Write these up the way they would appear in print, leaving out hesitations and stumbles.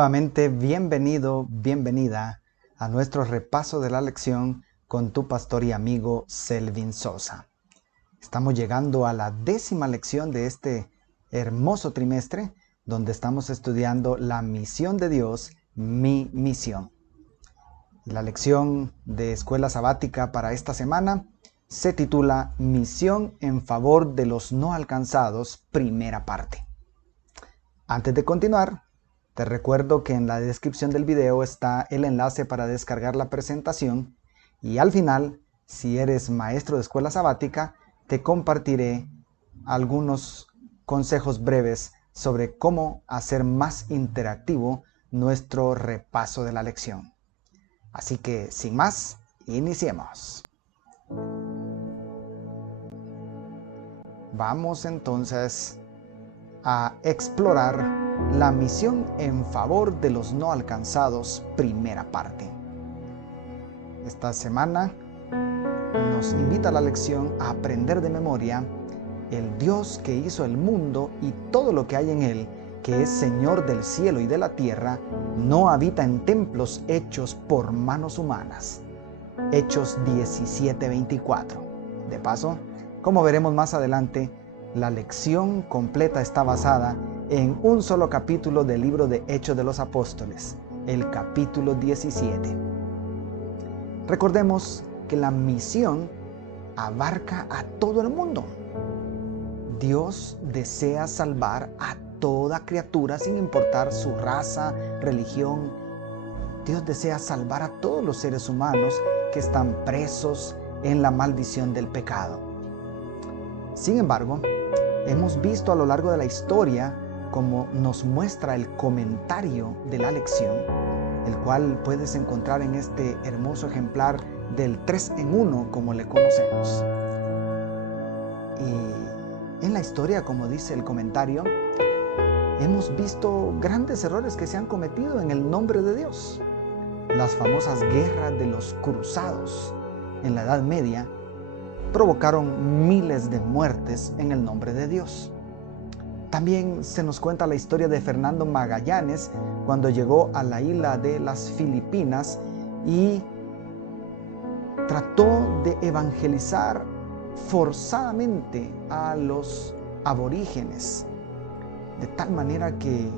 Nuevamente, bienvenido, bienvenida a nuestro repaso de la lección con tu pastor y amigo Selvin Sosa. Estamos llegando a la 10ª lección de este hermoso trimestre, donde estamos estudiando la misión de Dios, mi misión. La lección de escuela sabática para esta semana se titula Misión en favor de los no alcanzados, primera parte. Antes de continuar, te recuerdo que en la descripción del video está el enlace para descargar la presentación y al final, si eres maestro de escuela sabática, te compartiré algunos consejos breves sobre cómo hacer más interactivo nuestro repaso de la lección. Así que, sin más, iniciemos. Vamos entonces a explorar la misión en favor de los no alcanzados, primera parte. Esta semana nos invita la lección a aprender de memoria el Dios que hizo el mundo y todo lo que hay en él, que es Señor del cielo y de la tierra, no habita en templos hechos por manos humanas. Hechos 17:24. De paso, como veremos más adelante, la lección completa está basada en un solo capítulo del libro de Hechos de los Apóstoles, el capítulo 17. Recordemos que la misión abarca a todo el mundo. Dios desea salvar a toda criatura sin importar su raza, religión. Dios desea salvar a todos los seres humanos que están presos en la maldición del pecado. Sin embargo, hemos visto a lo largo de la historia, como nos muestra el comentario de la lección, el cual puedes encontrar en este hermoso ejemplar del 3 en 1, como le conocemos. Y en la historia, como dice el comentario, hemos visto grandes errores que se han cometido en el nombre de Dios. Las famosas guerras de los cruzados en la Edad Media provocaron miles de muertes en el nombre de Dios. También se nos cuenta la historia de Fernando Magallanes cuando llegó a la isla de las Filipinas y trató de evangelizar forzadamente a los aborígenes, de tal manera que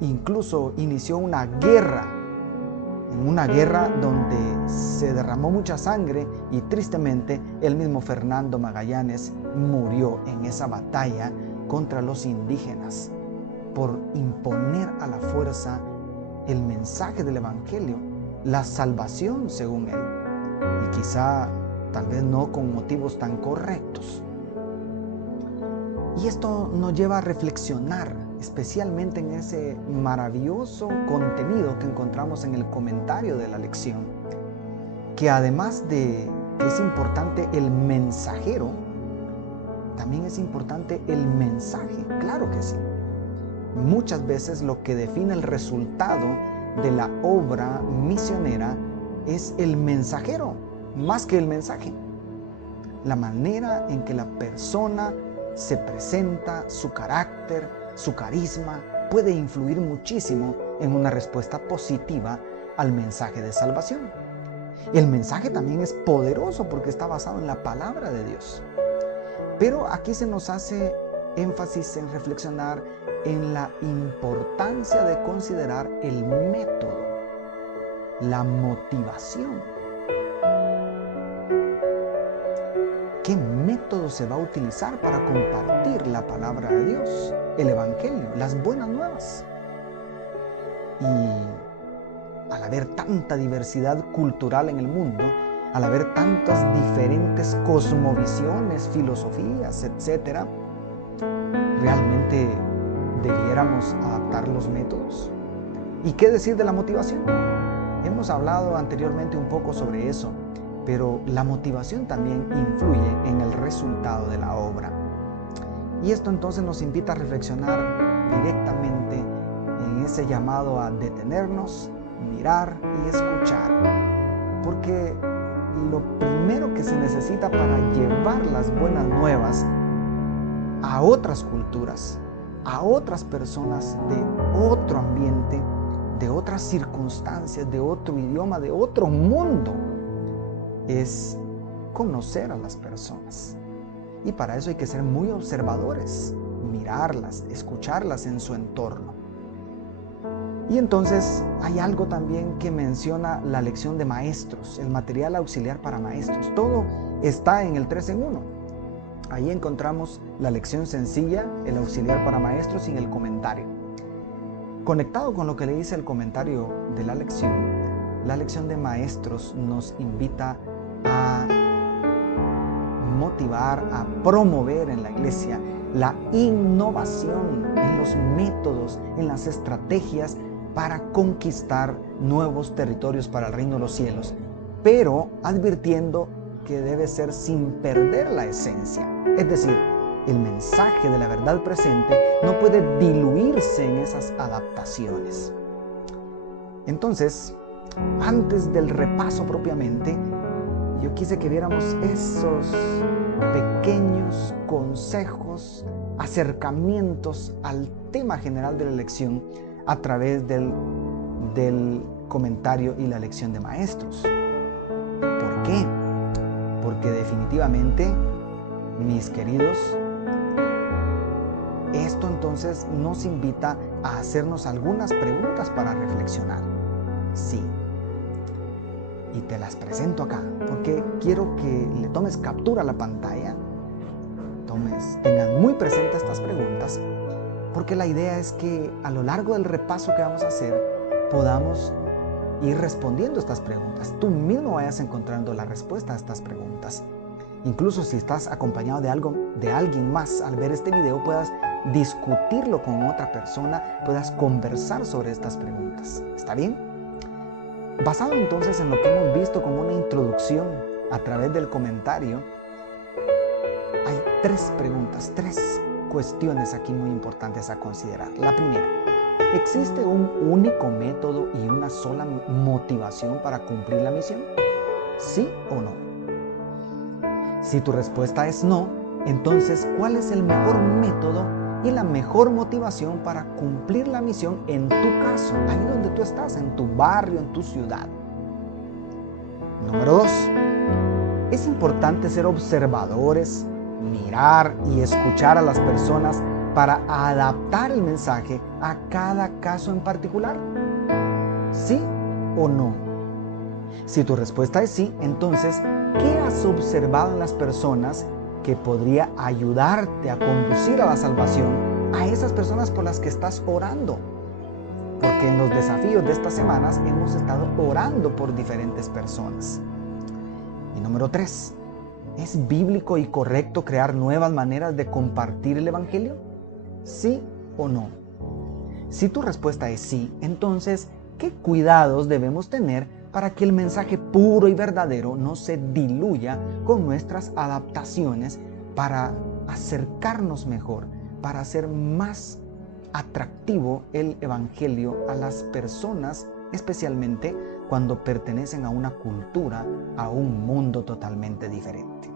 incluso inició una guerra donde se derramó mucha sangre y tristemente el mismo Fernando Magallanes murió en esa batalla contra los indígenas por imponer a la fuerza el mensaje del evangelio, la salvación según él, y quizá tal vez no con motivos tan correctos. Y esto nos lleva a reflexionar especialmente en ese maravilloso contenido que encontramos en el comentario de la lección, que además de que es importante el mensajero, también es importante el mensaje. Claro que sí. Muchas veces lo que define el resultado de la obra misionera es el mensajero, más que el mensaje. La manera en que la persona se presenta, su carácter, su carisma, puede influir muchísimo en una respuesta positiva al mensaje de salvación. El mensaje también es poderoso porque está basado en la palabra de Dios. Pero aquí se nos hace énfasis en reflexionar en la importancia de considerar el método, la motivación. ¿Qué método se va a utilizar para compartir la palabra de Dios, el evangelio, las buenas nuevas? Y al haber tanta diversidad cultural en el mundo, al haber tantas diferentes cosmovisiones, filosofías, etc., ¿realmente debiéramos adaptar los métodos? ¿Y qué decir de la motivación? Hemos hablado anteriormente un poco sobre eso, pero la motivación también influye en el resultado de la obra. Y esto entonces nos invita a reflexionar directamente en ese llamado a detenernos, mirar y escuchar. Porque lo primero que se necesita para llevar las buenas nuevas a otras culturas, a otras personas de otro ambiente, de otras circunstancias, de otro idioma, de otro mundo, es conocer a las personas. Y para eso hay que ser muy observadores, mirarlas, escucharlas en su entorno. Y entonces hay algo también que menciona la lección de maestros, el material auxiliar para maestros. Todo está en el 3 en 1. Ahí encontramos la lección sencilla, el auxiliar para maestros y el comentario. Conectado con lo que le dice el comentario de la lección de maestros nos invita a motivar, a promover en la iglesia la innovación en los métodos, en las estrategias para conquistar nuevos territorios para el reino de los cielos, pero advirtiendo que debe ser sin perder la esencia. Es decir, el mensaje de la verdad presente no puede diluirse en esas adaptaciones. Entonces, antes del repaso propiamente, yo quise que viéramos esos pequeños consejos, acercamientos al tema general de la lección a través del comentario y la lección de maestros. ¿Por qué? Porque definitivamente, mis queridos, esto entonces nos invita a hacernos algunas preguntas para reflexionar. Sí. Y te las presento acá, porque quiero que le tomes captura a la pantalla, tengan muy presentes estas preguntas, porque la idea es que a lo largo del repaso que vamos a hacer, podamos ir respondiendo estas preguntas. Tú mismo vayas encontrando la respuesta a estas preguntas. Incluso si estás acompañado de alguien más al ver este video, puedas discutirlo con otra persona, puedas conversar sobre estas preguntas. ¿Está bien? Basado entonces en lo que hemos visto como una introducción a través del comentario, hay 3 preguntas, 3 cuestiones aquí muy importantes a considerar. La primera, ¿existe un único método y una sola motivación para cumplir la misión? ¿Sí o no? Si tu respuesta es no, entonces, ¿cuál es el mejor método y la mejor motivación para cumplir la misión en tu caso, ahí donde tú estás, en tu barrio, en tu ciudad? Número 2, es importante ser observadores, mirar y escuchar a las personas para adaptar el mensaje a cada caso en particular. ¿Sí o no? Si tu respuesta es sí, entonces, ¿qué has observado en las personas que podría ayudarte a conducir a la salvación a esas personas por las que estás orando? Porque en los desafíos de estas semanas hemos estado orando por diferentes personas. Y número 3, ¿es bíblico y correcto crear nuevas maneras de compartir el evangelio? ¿Sí o no? Si tu respuesta es sí, entonces, ¿qué cuidados debemos tener para que el mensaje puro y verdadero no se diluya con nuestras adaptaciones para acercarnos mejor, para hacer más atractivo el evangelio a las personas, especialmente cuando pertenecen a una cultura, a un mundo totalmente diferente?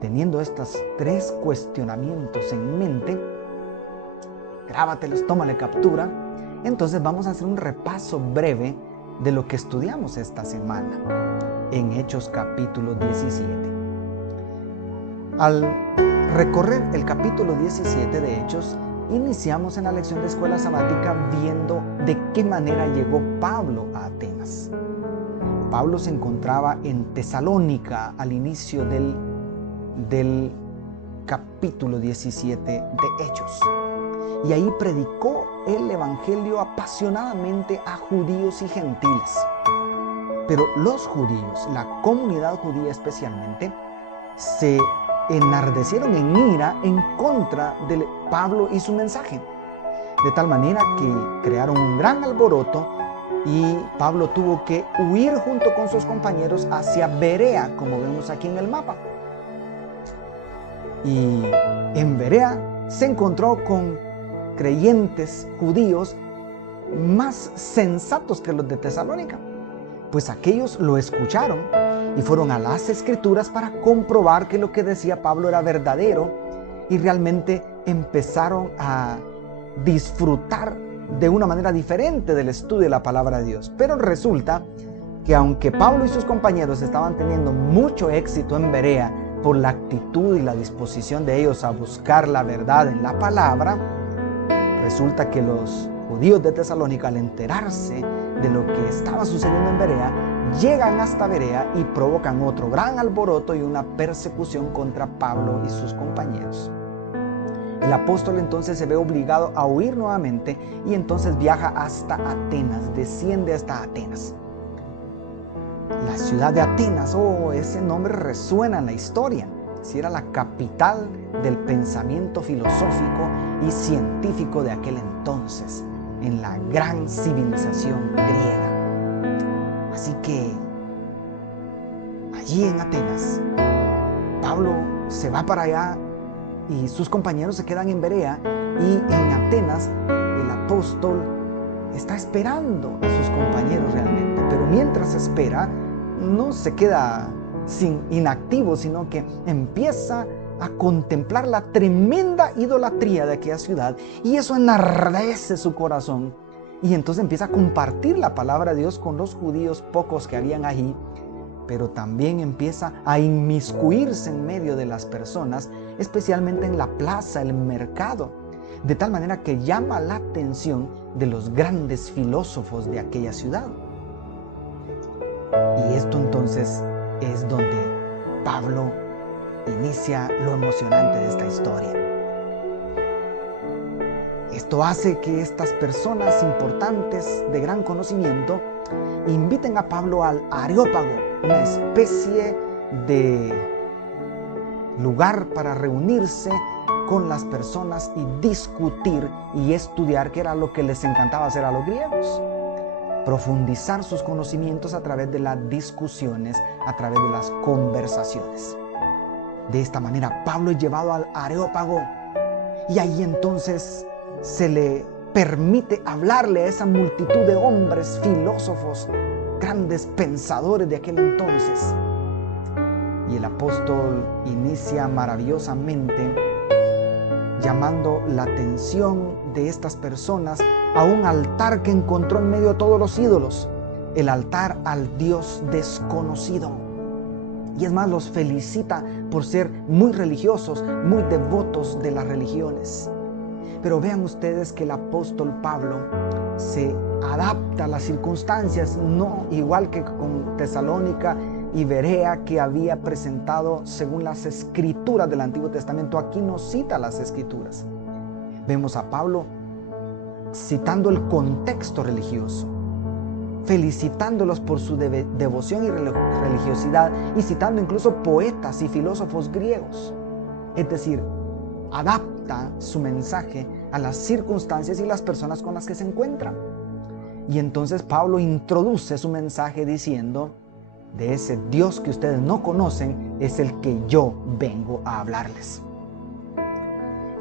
Teniendo estos 3 cuestionamientos en mente, grábatelos, tómale captura. Entonces vamos a hacer un repaso breve de lo que estudiamos esta semana en Hechos capítulo 17. Al recorrer el capítulo 17 de Hechos, iniciamos en la lección de escuela sabática viendo de qué manera llegó Pablo a Atenas. Pablo se encontraba en Tesalónica al inicio del capítulo 17 de Hechos. Y ahí predicó el evangelio apasionadamente a judíos y gentiles. Pero los judíos, la comunidad judía especialmente, se enardecieron en ira en contra de Pablo y su mensaje. De tal manera que crearon un gran alboroto y Pablo tuvo que huir junto con sus compañeros hacia Berea, como vemos aquí en el mapa. Y en Berea se encontró con creyentes judíos más sensatos que los de Tesalónica, pues aquellos lo escucharon y fueron a las Escrituras para comprobar que lo que decía Pablo era verdadero, y realmente empezaron a disfrutar de una manera diferente del estudio de la palabra de Dios. Pero resulta que aunque Pablo y sus compañeros estaban teniendo mucho éxito en Berea por la actitud y la disposición de ellos a buscar la verdad en la palabra, resulta que los judíos de Tesalónica, al enterarse de lo que estaba sucediendo en Berea, llegan hasta Berea y provocan otro gran alboroto y una persecución contra Pablo y sus compañeros. El apóstol entonces se ve obligado a huir nuevamente y entonces viaja hasta Atenas, desciende hasta Atenas. La ciudad de Atenas, ese nombre resuena en la historia. Si era la capital del pensamiento filosófico y científico de aquel entonces, en la gran civilización griega. Así que allí en Atenas, Pablo se va para allá y sus compañeros se quedan en Berea, y en Atenas el apóstol está esperando a sus compañeros realmente, pero mientras espera no se queda inactivo, sino que empieza a contemplar la tremenda idolatría de aquella ciudad, y eso enardece su corazón, y entonces empieza a compartir la palabra de Dios con los judíos pocos que habían allí, pero también empieza a inmiscuirse en medio de las personas, especialmente en la plaza, el mercado, de tal manera que llama la atención de los grandes filósofos de aquella ciudad. Y esto entonces es donde Pablo inicia lo emocionante de esta historia. Esto hace que estas personas importantes de gran conocimiento inviten a Pablo al Areópago, una especie de lugar para reunirse con las personas y discutir y estudiar, que era lo que les encantaba hacer a los griegos. Profundizar sus conocimientos a través de las discusiones, a través de las conversaciones. De esta manera Pablo es llevado al Areópago, y ahí entonces se le permite hablarle a esa multitud de hombres, filósofos, grandes pensadores de aquel entonces. Y el apóstol inicia maravillosamente llamando la atención de estas personas a un altar que encontró en medio de todos los ídolos, el altar al Dios desconocido. Y es más, los felicita por ser muy religiosos, muy devotos de las religiones. Pero vean ustedes que el apóstol Pablo se adapta a las circunstancias, no igual que con Tesalónica y Berea, que había presentado según las escrituras del Antiguo Testamento. Aquí no cita las escrituras. Vemos a Pablo citando el contexto religioso, felicitándolos por su devoción y religiosidad, y citando incluso poetas y filósofos griegos. Es decir, adapta su mensaje a las circunstancias y las personas con las que se encuentra. Y entonces Pablo introduce su mensaje diciendo: de ese Dios que ustedes no conocen es el que yo vengo a hablarles.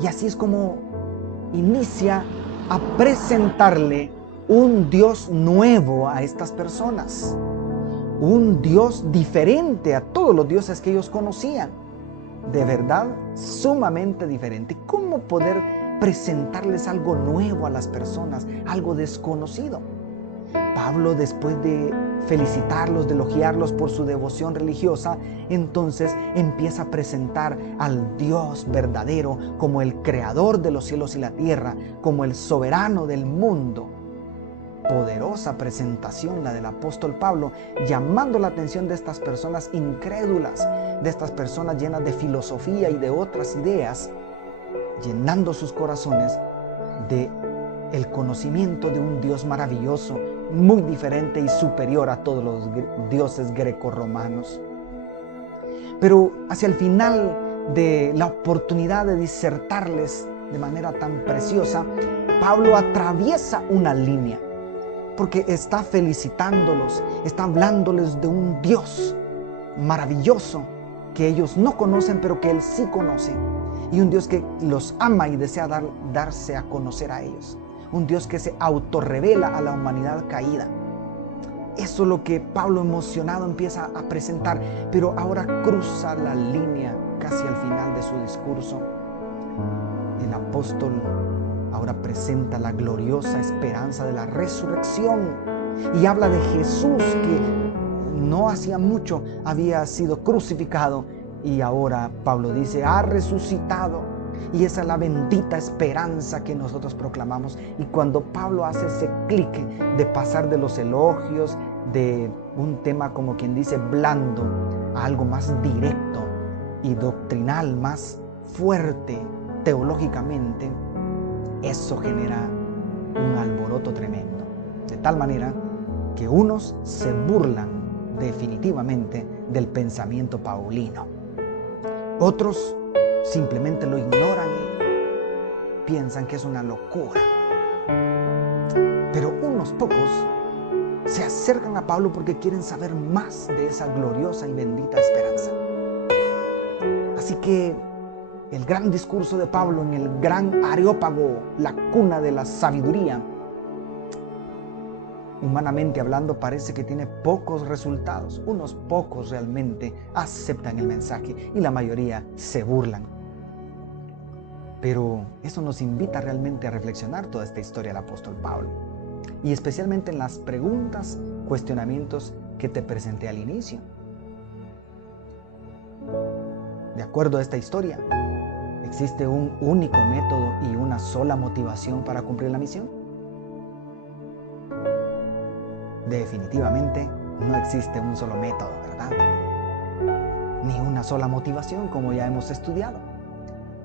Y así es como inicia a presentarle un Dios nuevo a estas personas, un Dios diferente a todos los dioses que ellos conocían, de verdad sumamente diferente. ¿Cómo poder presentarles algo nuevo a las personas, algo desconocido? Pablo, después de felicitarlos, de elogiarlos por su devoción religiosa, entonces empieza a presentar al Dios verdadero como el creador de los cielos y la tierra, como el soberano del mundo. Poderosa presentación la del apóstol Pablo, llamando la atención de estas personas incrédulas, de estas personas llenas de filosofía y de otras ideas, llenando sus corazones de el conocimiento de un Dios maravilloso, muy diferente y superior a todos los dioses grecorromanos. Pero hacia el final de la oportunidad de disertarles de manera tan preciosa, Pablo atraviesa una línea, porque está felicitándolos, está hablándoles de un Dios maravilloso que ellos no conocen, pero que Él sí conoce, y un Dios que los ama y desea darse a conocer a ellos. Un Dios que se autorrevela a la humanidad caída. Eso es lo que Pablo, emocionado, empieza a presentar, pero ahora cruza la línea casi al final de su discurso. El apóstol ahora presenta la gloriosa esperanza de la resurrección y habla de Jesús que no hacía mucho había sido crucificado y ahora Pablo dice, ha resucitado. Y esa es la bendita esperanza que nosotros proclamamos. Y cuando Pablo hace ese clic de pasar de los elogios, de un tema como quien dice blando, a algo más directo y doctrinal, más fuerte teológicamente, eso genera un alboroto tremendo. De tal manera que unos se burlan definitivamente del pensamiento paulino. Otros simplemente lo ignoran y piensan que es una locura. Pero unos pocos se acercan a Pablo porque quieren saber más de esa gloriosa y bendita esperanza. Así que el gran discurso de Pablo en el gran Areópago, la cuna de la sabiduría, humanamente hablando, parece que tiene pocos resultados. Unos pocos realmente aceptan el mensaje y la mayoría se burlan. Pero eso nos invita realmente a reflexionar toda esta historia del apóstol Pablo. Y especialmente en las preguntas, cuestionamientos que te presenté al inicio. De acuerdo a esta historia, ¿existe un único método y una sola motivación para cumplir la misión? Definitivamente no existe un solo método, ¿verdad? Ni una sola motivación, como ya hemos estudiado.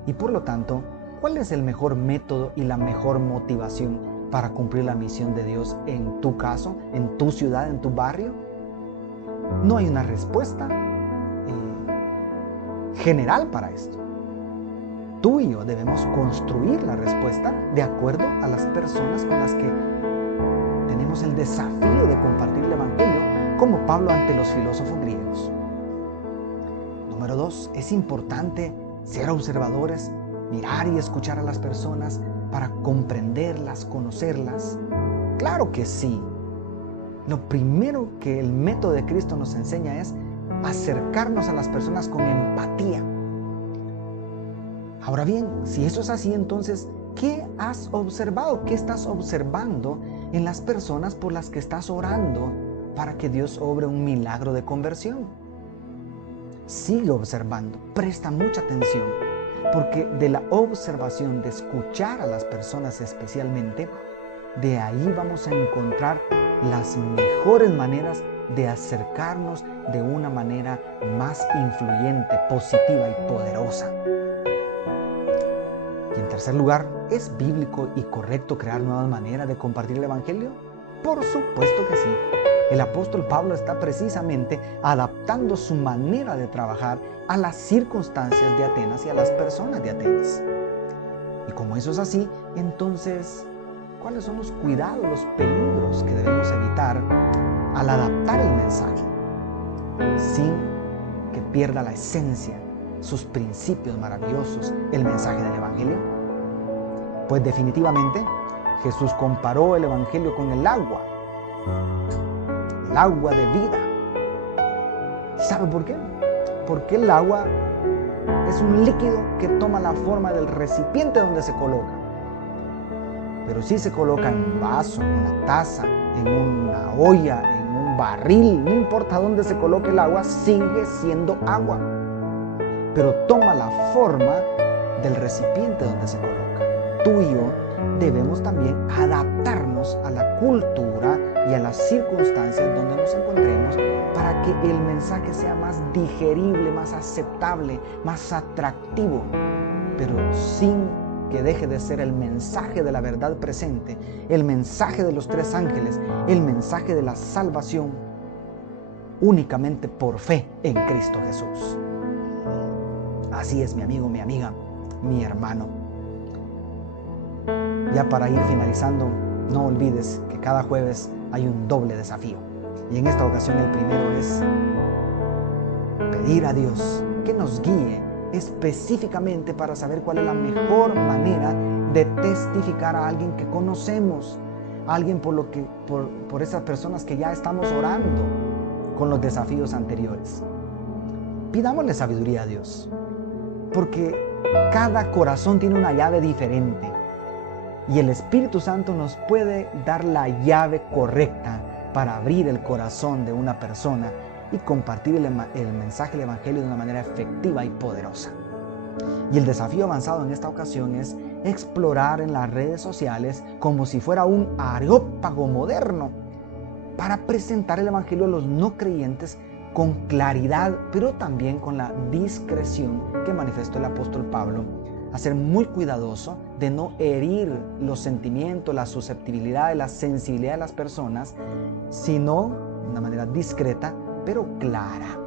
Y por lo tanto, ¿cuál es el mejor método y la mejor motivación para cumplir la misión de Dios en tu caso, en tu ciudad, en tu barrio? No hay una respuesta general para esto. Tú y yo debemos construir la respuesta de acuerdo a las personas con las que tenemos el desafío de compartir el Evangelio, como Pablo ante los filósofos griegos. Número 2, es importante ser observadores, mirar y escuchar a las personas para comprenderlas, conocerlas. Claro que sí. Lo primero que el método de Cristo nos enseña es acercarnos a las personas con empatía. Ahora bien, si eso es así, entonces, ¿qué has observado? ¿Qué estás observando en las personas por las que estás orando para que Dios obre un milagro de conversión? Sigue observando, presta mucha atención, porque de la observación, de escuchar a las personas especialmente, de ahí vamos a encontrar las mejores maneras de acercarnos de una manera más influyente, positiva y poderosa. Y en tercer lugar, ¿es bíblico y correcto crear nuevas maneras de compartir el Evangelio? Por supuesto que sí. El apóstol Pablo está precisamente adaptando su manera de trabajar a las circunstancias de Atenas y a las personas de Atenas. Y como eso es así, entonces, ¿cuáles son los cuidados, los peligros que debemos evitar al adaptar el mensaje sin que pierda la esencia, sus principios maravillosos, el mensaje del Evangelio? Pues definitivamente Jesús comparó el Evangelio con el agua de vida. ¿Sabe por qué? Porque el agua es un líquido que toma la forma del recipiente donde se coloca. Pero si se coloca en un vaso, en una taza, en una olla, en un barril, no importa dónde se coloque el agua, sigue siendo agua. Pero toma la forma del recipiente donde se coloca. Tú y yo debemos también adaptarnos a la cultura y a las circunstancias donde nos encontremos para que el mensaje sea más digerible, más aceptable, más atractivo, pero sin que deje de ser el mensaje de la verdad presente, el mensaje de los tres ángeles, el mensaje de la salvación únicamente por fe en Cristo Jesús. Así es, mi amigo, mi amiga, mi hermano. Ya para ir finalizando, no olvides que cada jueves hay un doble desafío. Y en esta ocasión el primero es pedir a Dios que nos guíe específicamente para saber cuál es la mejor manera de testificar a alguien que conocemos, a alguien por esas personas que ya estamos orando con los desafíos anteriores. Pidámosle sabiduría a Dios, porque cada corazón tiene una llave diferente. Y el Espíritu Santo nos puede dar la llave correcta para abrir el corazón de una persona y compartir el mensaje del Evangelio de una manera efectiva y poderosa. Y el desafío avanzado en esta ocasión es explorar en las redes sociales como si fuera un areópago moderno para presentar el Evangelio a los no creyentes con claridad, pero también con la discreción que manifestó el apóstol Pablo, a ser muy cuidadoso de no herir los sentimientos, la susceptibilidad, la sensibilidad de las personas, sino de una manera discreta, pero clara.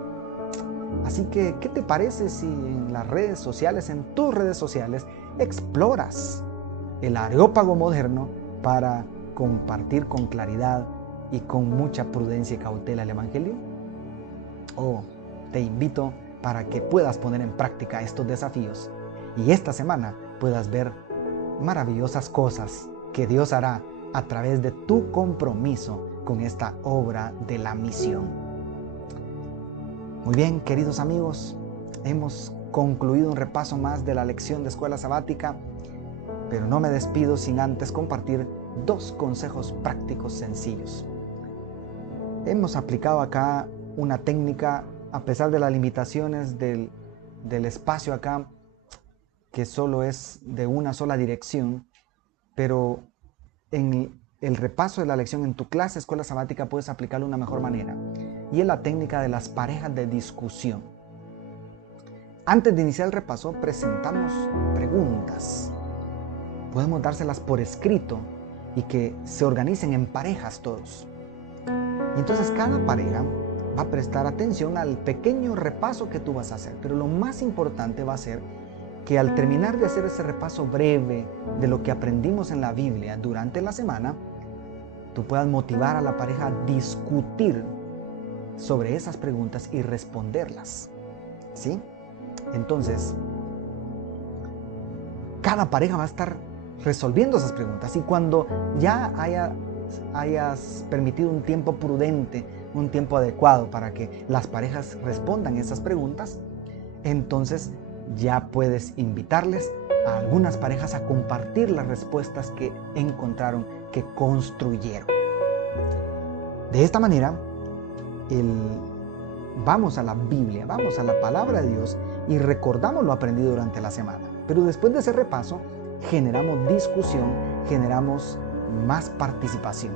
Así que, ¿qué te parece si en las redes sociales, en tus redes sociales, exploras el areópago moderno para compartir con claridad y con mucha prudencia y cautela el Evangelio? Te invito para que puedas poner en práctica estos desafíos y esta semana puedas ver maravillosas cosas que Dios hará a través de tu compromiso con esta obra de la misión. Muy bien, queridos amigos, hemos concluido un repaso más de la lección de Escuela Sabática, pero no me despido sin antes compartir 2 consejos prácticos sencillos. Hemos aplicado acá una técnica, a pesar de las limitaciones del espacio acá, que solo es de una sola dirección, pero en el repaso de la lección en tu clase Escuela Sabática puedes aplicarlo de una mejor manera, y es la técnica de las parejas de discusión. Antes de iniciar el repaso, presentamos preguntas. Podemos dárselas por escrito y que se organicen en parejas todos. Y entonces cada pareja va a prestar atención al pequeño repaso que tú vas a hacer, pero lo más importante va a ser que al terminar de hacer ese repaso breve de lo que aprendimos en la Biblia durante la semana, tú puedas motivar a la pareja a discutir sobre esas preguntas y responderlas, ¿sí? Entonces, cada pareja va a estar resolviendo esas preguntas y cuando ya hayas permitido un tiempo prudente, un tiempo adecuado para que las parejas respondan esas preguntas, entonces ya puedes invitarles a algunas parejas a compartir las respuestas que encontraron, que construyeron. De esta manera, vamos a la Biblia, vamos a la palabra de Dios y recordamos lo aprendido durante la semana. Pero después de ese repaso, generamos discusión, generamos más participación.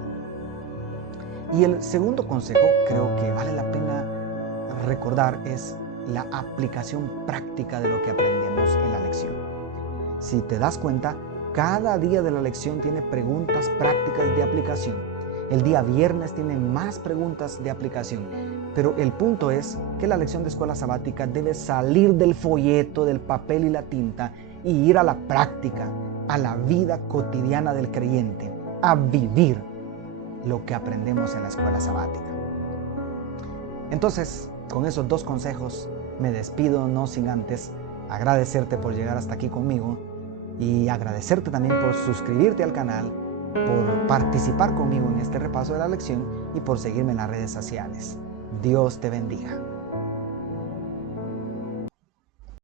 Y el segundo consejo, creo que vale la pena recordar, es la aplicación práctica de lo que aprendemos en la lección. Si te das cuenta, cada día de la lección tiene preguntas prácticas de aplicación. El día viernes tiene más preguntas de aplicación. Pero el punto es que la lección de Escuela Sabática debe salir del folleto, del papel y la tinta y ir a la práctica, a la vida cotidiana del creyente, a vivir lo que aprendemos en la Escuela Sabática. Entonces, con esos 2 consejos, me despido, no sin antes agradecerte por llegar hasta aquí conmigo y agradecerte también por suscribirte al canal, por participar conmigo en este repaso de la lección y por seguirme en las redes sociales. Dios te bendiga.